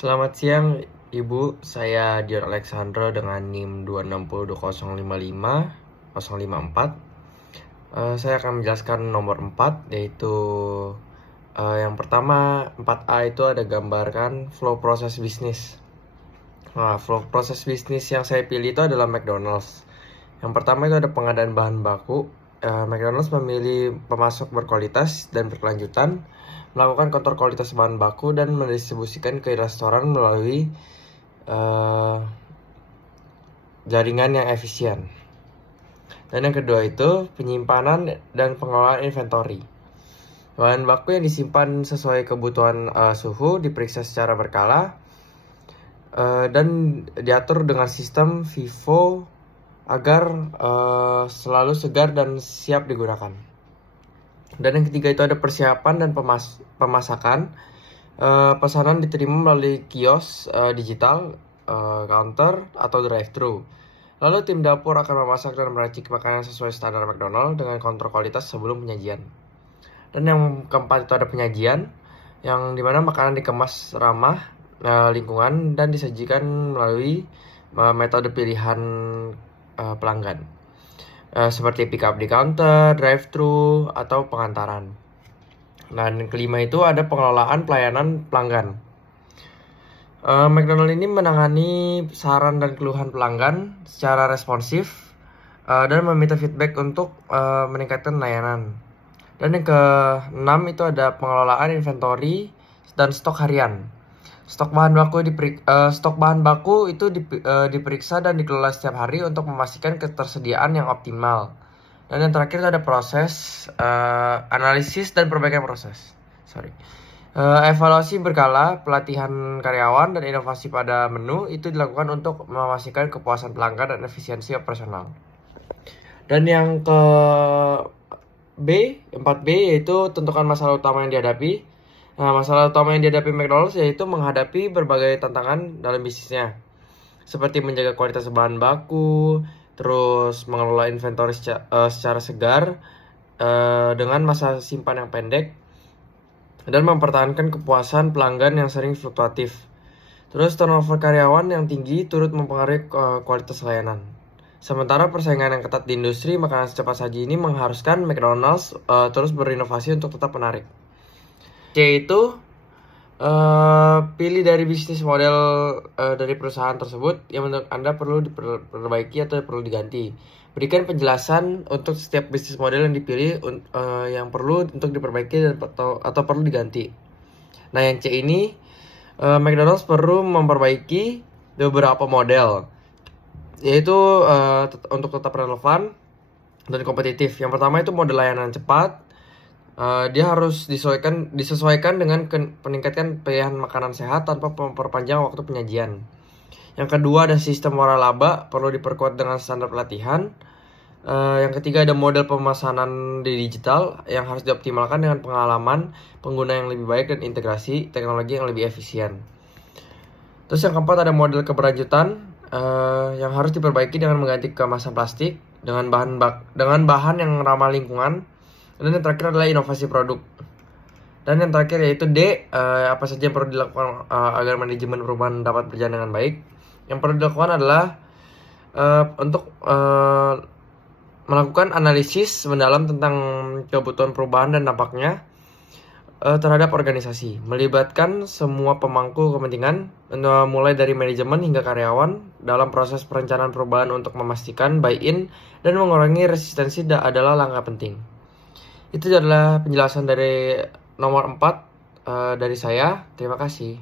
Selamat siang Ibu, saya Dion Alexandro dengan NIM 2602055 saya akan menjelaskan nomor 4, yaitu yang pertama 4A itu ada gambarkan flow proses bisnis. Nah, flow proses bisnis yang saya pilih itu adalah McDonald's. Yang pertama itu ada pengadaan bahan baku. McDonald's memilih pemasok berkualitas dan berkelanjutan, melakukan kontrol kualitas bahan baku dan mendistribusikan ke restoran melalui jaringan yang efisien. Dan yang kedua itu penyimpanan dan pengelolaan inventory. Bahan baku yang disimpan sesuai kebutuhan suhu diperiksa secara berkala dan diatur dengan sistem FIFO agar selalu segar dan siap digunakan. Dan yang ketiga itu ada persiapan dan pemasakan. Pesanan diterima melalui kios digital, counter, atau drive-thru. Lalu tim dapur akan memasak dan meracik makanan sesuai standar McDonald dengan kontrol kualitas sebelum penyajian. Dan yang keempat itu ada penyajian, yang dimana makanan dikemas ramah lingkungan dan disajikan melalui metode pilihan pelanggan, seperti pick up di counter, drive-thru, atau pengantaran. Nah, dan kelima itu ada pengelolaan pelayanan pelanggan. McDonald ini menangani saran dan keluhan pelanggan secara responsif dan meminta feedback untuk meningkatkan layanan. Dan yang keenam itu ada pengelolaan inventory dan stok harian. Stok bahan baku itu diperiksa dan dikelola setiap hari untuk memastikan ketersediaan yang optimal. Dan yang terakhir itu ada proses analisis dan perbaikan proses. Evaluasi berkala, pelatihan karyawan, dan inovasi pada menu itu dilakukan untuk memastikan kepuasan pelanggan dan efisiensi operasional. Dan yang ke 4B yaitu tentukan masalah utama yang dihadapi. Nah, masalah utama yang dihadapi McDonald's yaitu menghadapi berbagai tantangan dalam bisnisnya, seperti menjaga kualitas bahan baku, terus mengelola inventory secara segar dengan masa simpan yang pendek, dan mempertahankan kepuasan pelanggan yang sering fluktuatif. Terus turnover karyawan yang tinggi turut mempengaruhi kualitas layanan. Sementara persaingan yang ketat di industri makanan cepat saji ini mengharuskan McDonald's terus berinovasi untuk tetap menarik. Yaitu pilih dari bisnis model dari perusahaan tersebut yang menurut Anda perlu diperbaiki atau perlu diganti. Berikan penjelasan untuk setiap bisnis model yang dipilih yang perlu untuk diperbaiki atau perlu diganti. Nah, yang C ini McDonald's perlu memperbaiki beberapa model, yaitu untuk tetap relevan dan kompetitif. Yang pertama itu model layanan cepat. Dia harus disesuaikan dengan peningkatkan pilihan makanan sehat tanpa memperpanjang waktu penyajian. Yang kedua ada sistem waralaba, perlu diperkuat dengan standar pelatihan. Yang ketiga ada model pemesanan di digital yang harus dioptimalkan dengan pengalaman pengguna yang lebih baik dan integrasi teknologi yang lebih efisien. Terus yang keempat ada model keberlanjutan yang harus diperbaiki dengan mengganti kemasan plastik dengan bahan yang ramah lingkungan. Dan yang terakhir adalah inovasi produk. Dan yang terakhir yaitu D, apa saja yang perlu dilakukan agar manajemen perubahan dapat berjalan dengan baik. Yang perlu dilakukan adalah untuk melakukan analisis mendalam tentang kebutuhan perubahan dan dampaknya terhadap organisasi, melibatkan semua pemangku kepentingan, mulai dari manajemen hingga karyawan dalam proses perencanaan perubahan untuk memastikan buy-in dan mengurangi resistensi adalah langkah penting. Itu adalah penjelasan dari nomor 4 dari saya. Terima kasih.